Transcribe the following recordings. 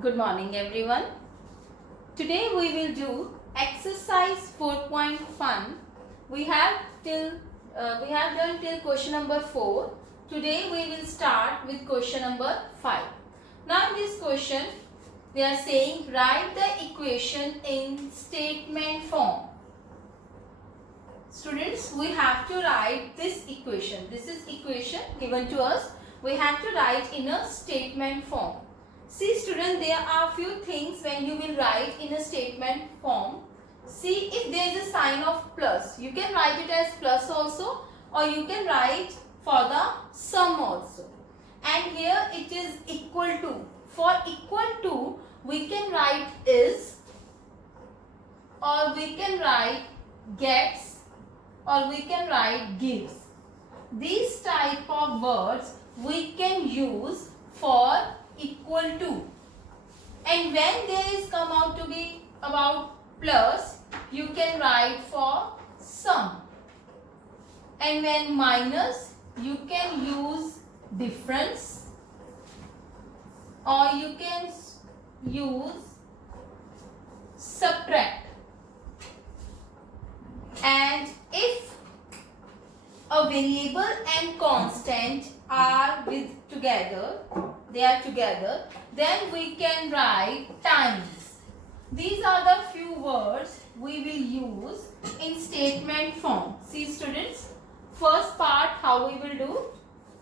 Good morning everyone. Today we will do exercise 4.1. We have done till question number 4. Today we will start with question number 5. Now in this question they are saying write the equation in statement form. Students, we have to write this equation. This is equation given to us. We have to write in a statement form. See student, there are few things when you will write in a statement form. See, if there is a sign of plus, you can write it as plus also, or you can write for the sum also. And here it is equal to. For equal to, we can write is, or we can write gets, or we can write gives. These type of words we can use for equal to. And when there is come out to be about plus, you can write for sum. And when minus, you can use difference, or you can use subtract. And if a variable and constant are they are together, then we can write times. These are the few words we will use in statement form. See students, first part how we will do.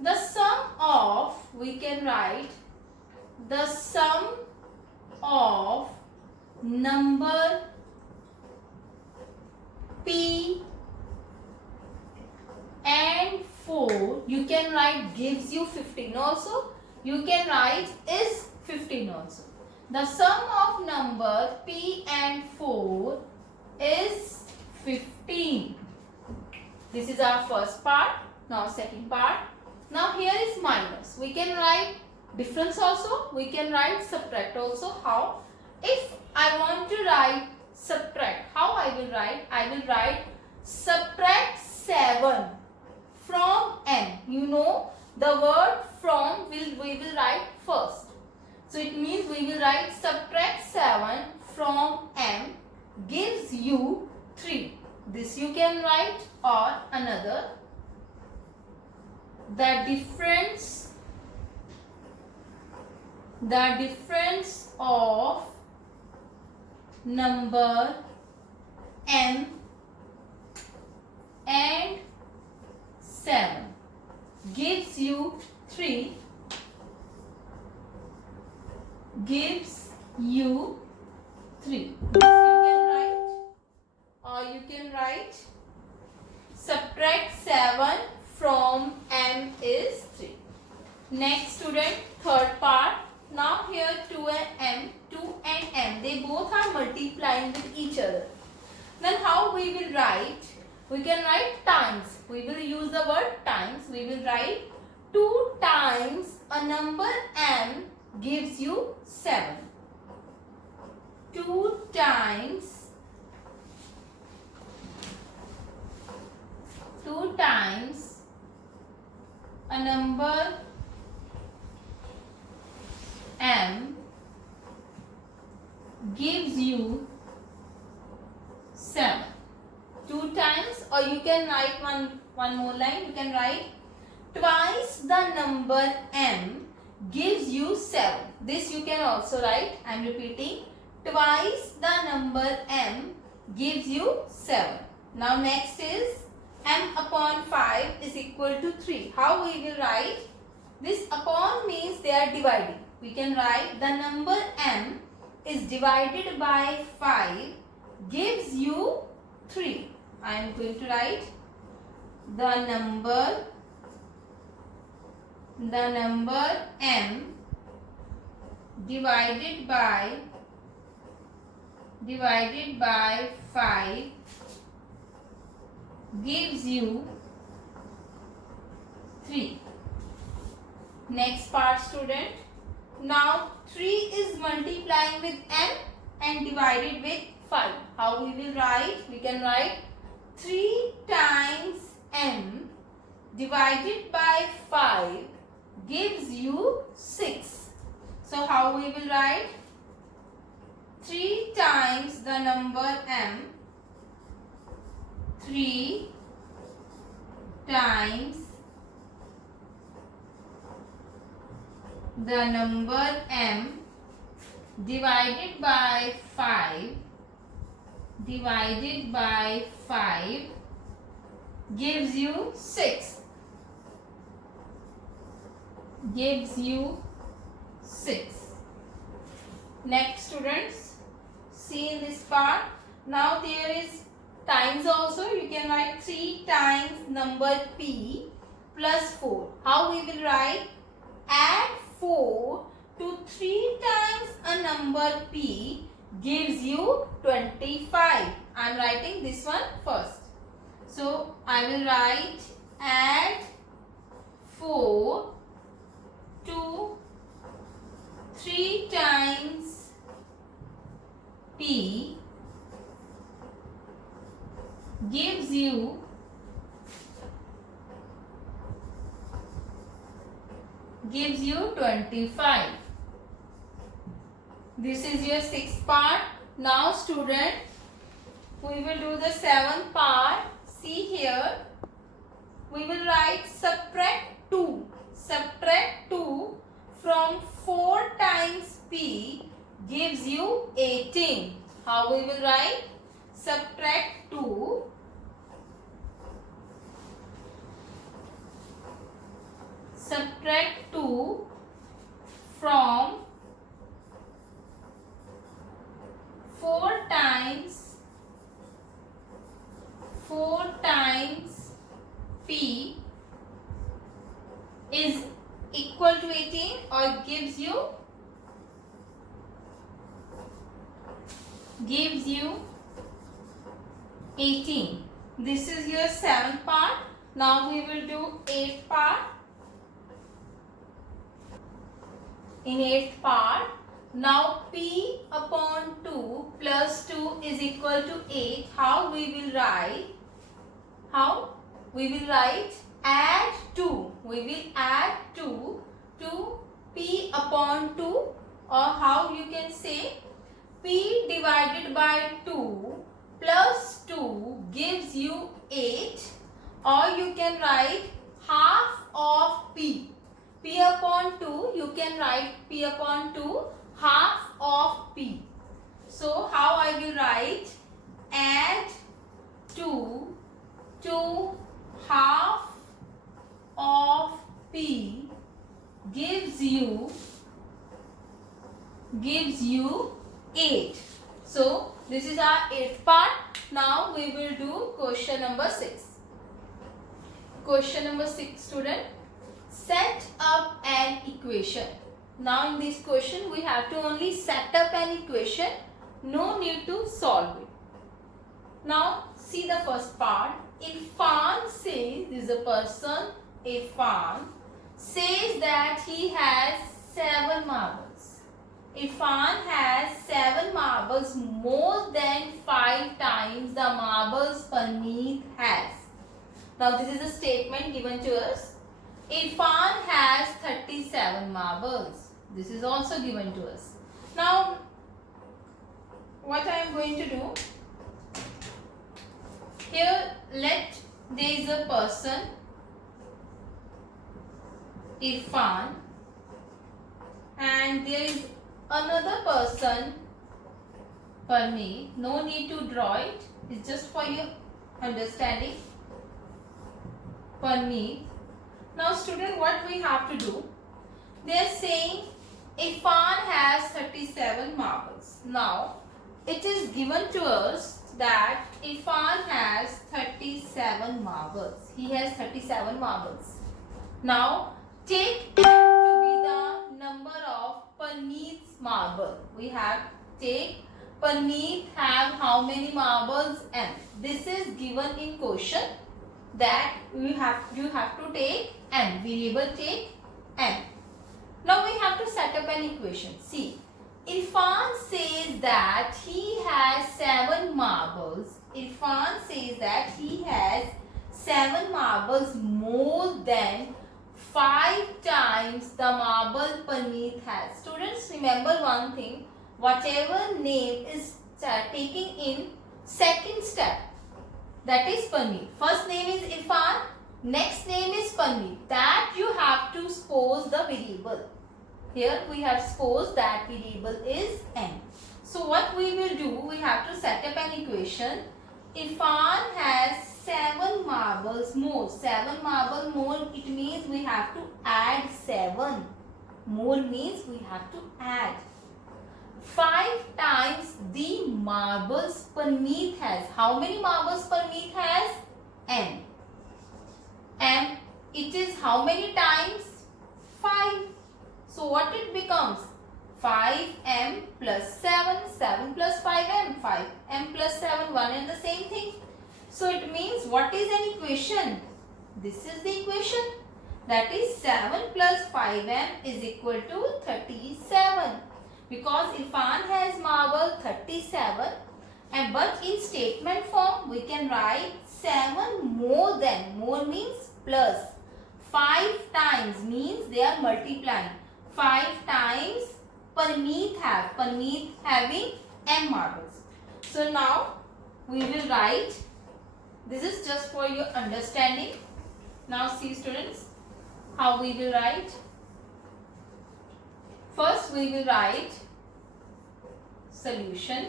The sum of, we can write the sum of number P and 4, you can write gives you 15 also. You can write is 15 also. The sum of number P and 4 is 15. This is our first part. Now second part. Now here is minus. We can write difference also. We can write subtract also. How? If I want to write subtract, how I will write? I will write subtract 7 from m. You know the word from we will write first. So it means we will write subtract 7 from m gives you 3. This you can write, or another. The difference of number m and 7 gives you 3. Gives you 3. This you can write, or you can write subtract 7 from m is 3. Next student, third part. Now here 2 and m, they both are multiplying with each other. Then how we will write? We can write times. We will use the word times. We will write 2 times a number m gives you 7. 2 times a number m gives you 7. 2 times, or you can write one more line. You can write twice the number m gives you 7. This you can also write. I am repeating. Twice the number m gives you 7. Now next is m upon 5 is equal to 3. How we will write? This upon means they are dividing. We can write the number m is divided by 5 gives you 3. I am going to write the number m divided by 5 gives you 3. Next part student. Now 3 is multiplying with m and divided with 5. How we will write? We can write 3 times m divided by 5 gives you 6. So how we will write? 3 times the number m, 3 times the number m divided by 5 gives you 6. Next, students, see in this part. Now there is times also. You can write 3 times number p plus 4. How we will write? Add 4 to 3 times a number p gives you 25. I am writing this one first. So I will write add 4 to 3 times p gives you 25. This is your 6th part. Now student, we will do the 7th part. See here, we will write subtract 2. Subtract 2 from 4 times p gives you 18. How we will write? Subtract 2 from 4 times p is equal to 18 or gives you 18. This is your 7th part. Now we will do 8th part. In 8th part, now p upon 2 plus 2 is equal to 8. How we will write? Add 2. We will add 2 to p upon 2, or how you can say p divided by 2 plus 2 gives you 8, or you can write half of p. P upon 2, you can write p upon 2 half of p. So how I will write? Add 2 to half of p gives you 8. So this is our 8th part. Now we will do question number 6. Question number 6, student. Set up an equation. Now in this question we have to only set up an equation. No need to solve it. Now see the first part. Irfan says, this is a person, Irfan says that he has 7 marbles. Irfan has 7 marbles, more than 5 times the marbles Parneet has. Now this is a statement given to us. Irfan has 37 marbles. This is also given to us. Now what I am going to do? Here there is a person, Irfan, and there is another person, Parneet. No need to draw it. It's just for your understanding. Parneet. Now student, what we have to do? They are saying Irfan has 37 marbles. Now it is given to us that Irfan has 37 marbles. He has 37 marbles. Now take m to be the number of Parneet's marble. We have take Parneet have how many marbles? M. This is given in question that you have to take m. Variable take m. Now we have to set up an equation. See, Irfan says that he has 7 marbles. Irfan says that he has 7 marbles more than 5 times the marble Parneet has. Students, remember one thing. whatever name is taking in second step, that is Parmeet. First name is Irfan, next name is Parmeet. That you have to suppose the variable. Here we have supposed that variable is n. So what we will do, we have to set up an equation. Irfan has 7 marbles more. 7 marble more, it means we have to add 7. More means we have to add 5 times the marbles Parmeet has. How many marbles Parmeet has? N. And it is how many times? 5. So what it becomes? 5m plus 7. 7 plus 5m. 5m plus 7. One and the same thing. So it means what is an equation? This is the equation. That is 7 plus 5m is equal to 37. Because Irfan has marble 37, but in statement form we can write 7 more than. More means plus. 5 times means they are multiplying. 5 times Parmeet have. Parmeet having m marbles. So now we will write. This is just for your understanding. Now see students how we will write. First we will write solution.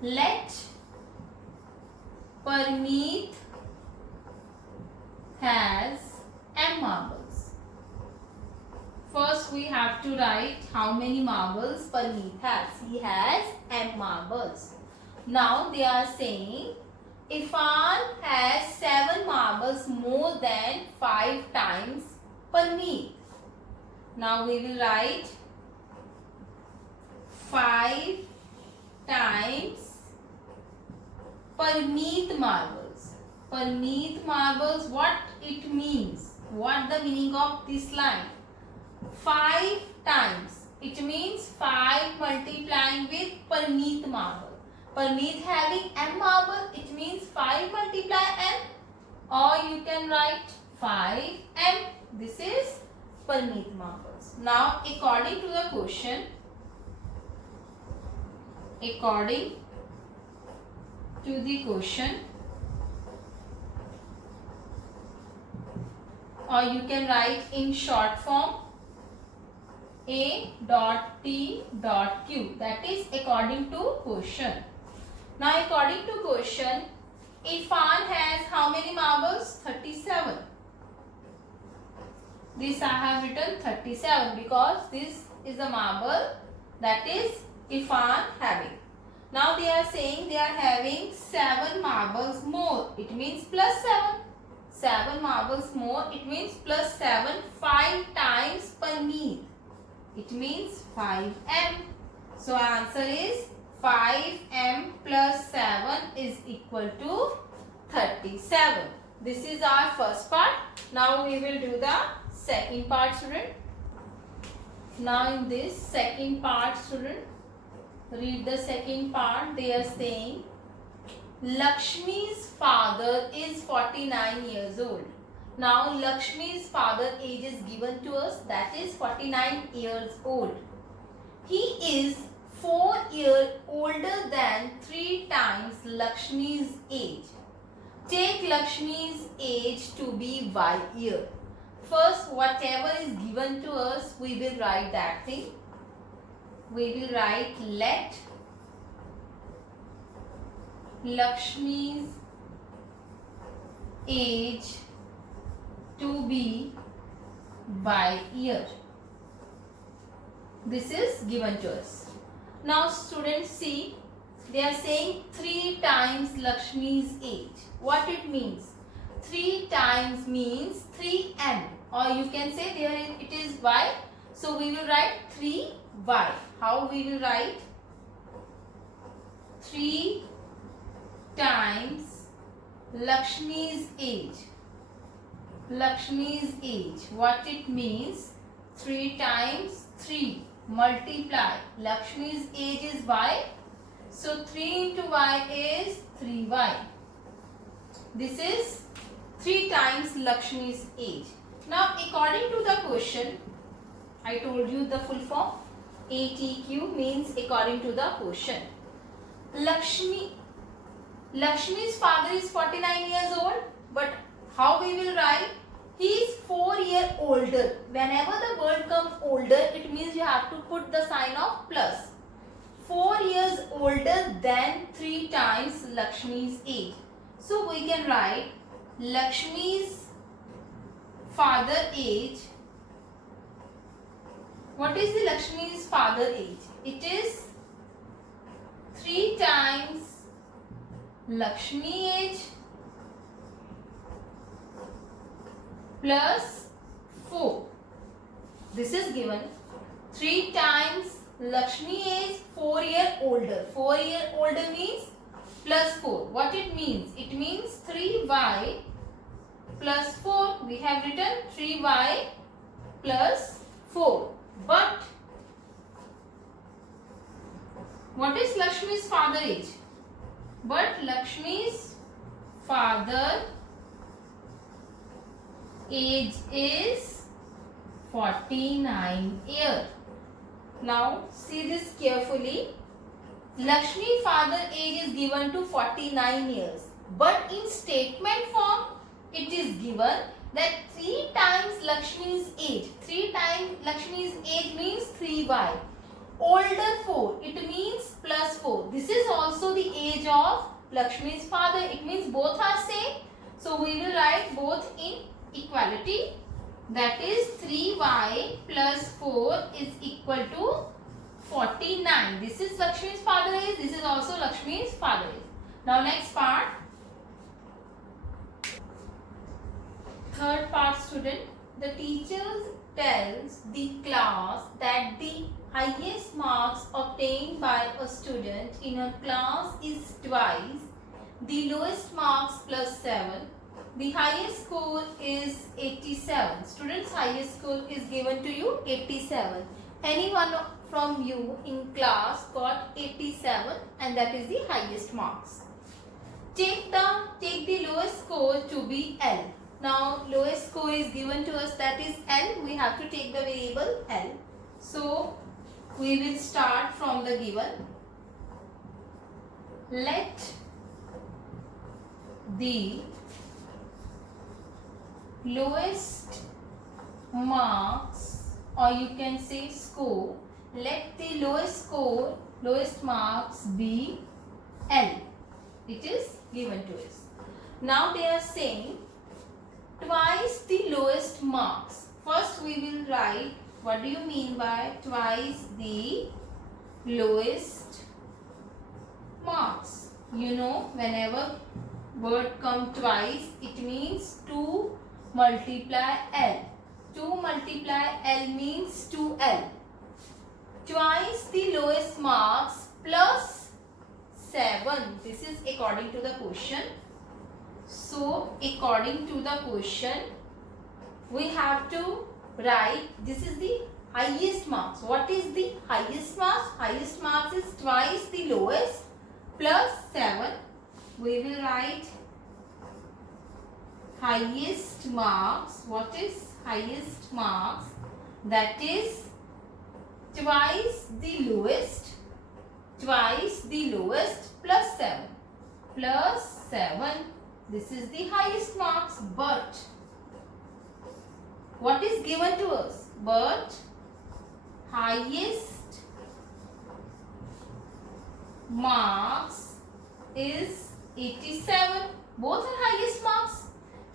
Let Parmeet has m marbles. First we have to write how many marbles Parmeet has. He has m marbles. Now they are saying Irfan has 7 marbles more than 5 times Parmeet. Now we will write 5 times Parmeet marbles. Parmeet marbles, what it means? What the meaning of this line? 5 times. It means 5 multiplying with Parmeet marble. Parmeet having m marble, it means 5 multiply m, or you can write 5m. This is Parmeet marbles. Now according to the question, or you can write in short form A dot T dot Q. That is according to question. Now according to question, Irfan has how many marbles? 37. This I have written 37 because this is the marble that is Irfan having. Now they are saying they are having 7 marbles more. It means plus 7. 7 marbles more. It means plus 7. 5 times Parmeet. It means 5m. So answer is 5m plus 7 is equal to 37. This is our first part. Now we will do the second part, student. Now in this second part, student, read the second part. They are saying Lakshmi's father is 49 years old. Now Lakshmi's father age is given to us, that is 49 years old. He is 4 years older than 3 times Lakshmi's age. Take Lakshmi's age to be y year. First, whatever is given to us, we will write that thing. We will write let Lakshmi's age to be by year. This is given to us. Now students see, they are saying 3 times Lakshmi's age. What it means? 3 times means 3m, or you can say there it is y. So we will write 3y. How we will write? 3 times Lakshmi's age. Lakshmi's age. What it means? 3 times 3. Multiply. Lakshmi's age is y. So 3 into y is 3y. This is 3 times Lakshmi's age. Now according to the question, I told you the full form. ATQ means according to the question. Lakshmi's father is 49 years old, but how we will write? He is 4 years older. Whenever the word comes older, it means you have to put the sign of plus. 4 years older than 3 times Lakshmi's age. So we can write Lakshmi's father age. What is the Lakshmi's father age? It is 3 times Lakshmi age plus 4. This is given. 3 times Lakshmi age 4 years older. 4 years older means plus 4. What it means? It means 3y plus 4. We have written 3y plus 4. But what is Lakshmi's father age? But Lakshmi's father age is 49 years. Now see this carefully. Lakshmi father age is given to 49 years. But in statement form it is given that 3 times Lakshmi's age. 3 times Lakshmi's age means 3y. Older 4. It means plus 4. This is also the age of Lakshmi's father. It means both are same. So we will write both in equality. That is 3y plus 4 is equal to 49. This is Lakshmi's father age. This is also Lakshmi's father age. Now next part. Third part, student. The teacher tells the class that the highest marks obtained by a student in a class is twice the lowest marks plus 7. The highest score is 87. Students, highest score is given to you 87. Anyone from you in class got 87 and that is the highest marks. Take the lowest score to be L. Now lowest score is given to us, that is L. We have to take the variable L. So we will start from the given. Let the lowest marks, or you can say score, let the lowest marks be L. It is given to us. Now they are saying twice the lowest marks. First we will write, what do you mean by twice the lowest marks? You know, whenever word come twice, it means 2 multiply L. 2 multiply L means 2L. Twice the lowest marks plus 7. This is according to the question. So according to the question, we have to write, this is the highest marks. What is the highest marks? Highest marks is twice the lowest plus 7. We will write highest marks. What is highest marks? That is twice the lowest plus 7. Plus 7. This is the highest marks, but what is given to us? But highest marks is 87. Both are highest marks.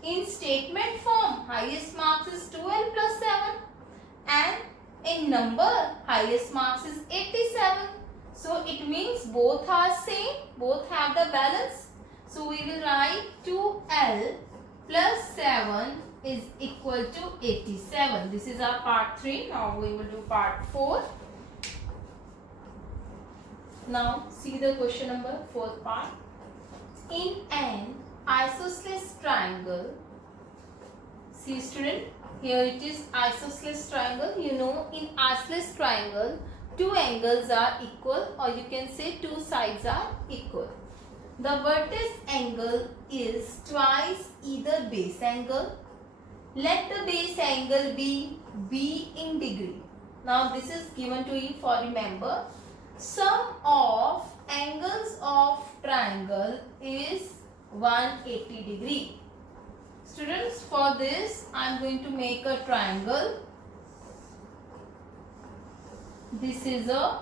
In statement form, highest marks is 12 plus 7. And in number, highest marks is 87. So it means both are same. Both have the balance. So we will write 2L plus 7 is equal to 87. This is our part 3. Now we will do part 4. Now see the question number 4th part. In an isosceles triangle, see student, here it is isosceles triangle. You know, in isosceles triangle, 2 angles are equal, or you can say 2 sides are equal. The vertex angle is twice either base angle. Let the base angle be B in degree. Now this is given to you for remember. Sum of angles of triangle is 180 degree. Students, for this I am going to make a triangle. This is a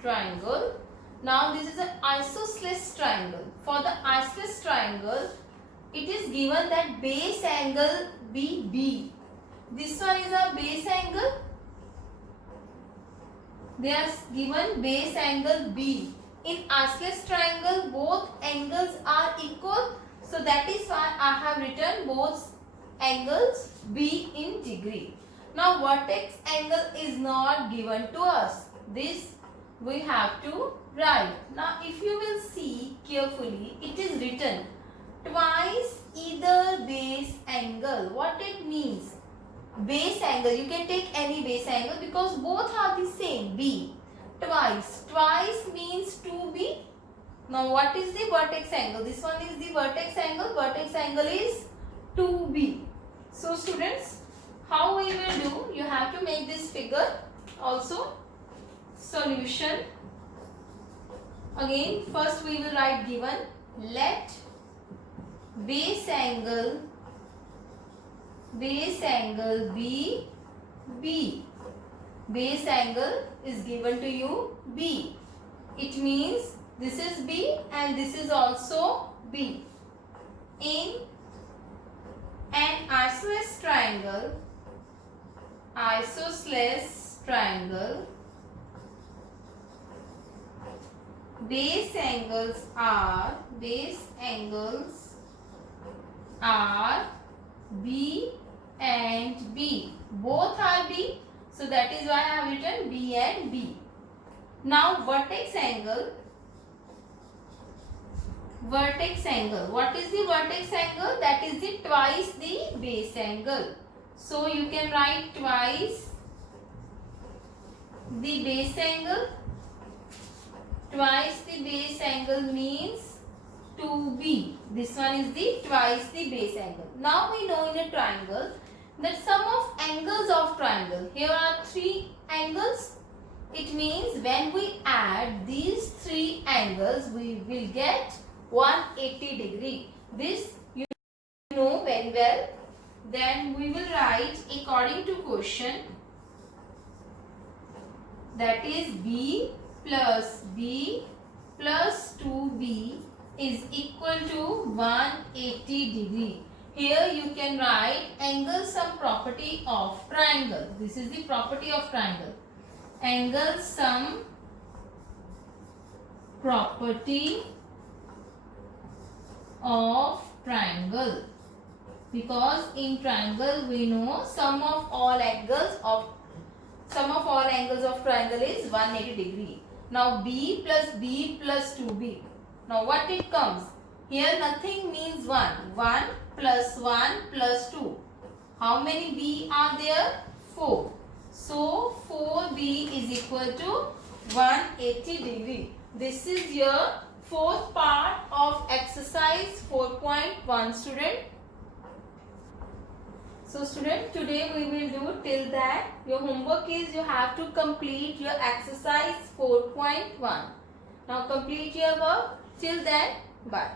triangle. Now this is an isosceles triangle. For the isosceles triangle, it is given that base angle be B. This one is a base angle. They are given base angle B. In isosceles triangle, both angles are equal. So that is why I have written both angles B in degree. Now vertex angle is not given to us. This we have to write. Now if you will see carefully, it is written twice either base angle. What it means? Base angle, you can take any base angle because both are the same, B. Twice. Twice means 2B. Now what is the vertex angle? This one is the vertex angle. Vertex angle is 2B. So students, how we will do? You have to make this figure also. Solution. Again, first we will write given. Let base angle be B. Base angle is given to you B. It means this is B and this is also B. In an isosceles triangle, base angles are B and B. Both are B. So that is why I have written B and B. Now vertex angle. What is the vertex angle? That is the twice the base angle. So you can write twice the base angle. Twice the base angle means 2B. This one is the twice the base angle. Now we know in a triangle that sum of angles of triangle. Here are 3 angles. It means when we add these 3 angles, we will get 180 degree. This you know very well. Then we will write according to question, that is B plus 2B is equal to 180 degree. Here you can write angle sum property of triangle. This is the property of triangle. Angle sum property of triangle. Because in triangle we know sum of all angles of triangle is 180 degree. Now B plus 2B. Now what it comes? Here nothing means 1. 1 plus 2. How many B are there? 4. So 4B is equal to 180 degree. This is your fourth part of exercise 4.1 student. So student, today we will do till that. Your homework is you have to complete your exercise 4.1. Now complete your work. Till then, bye.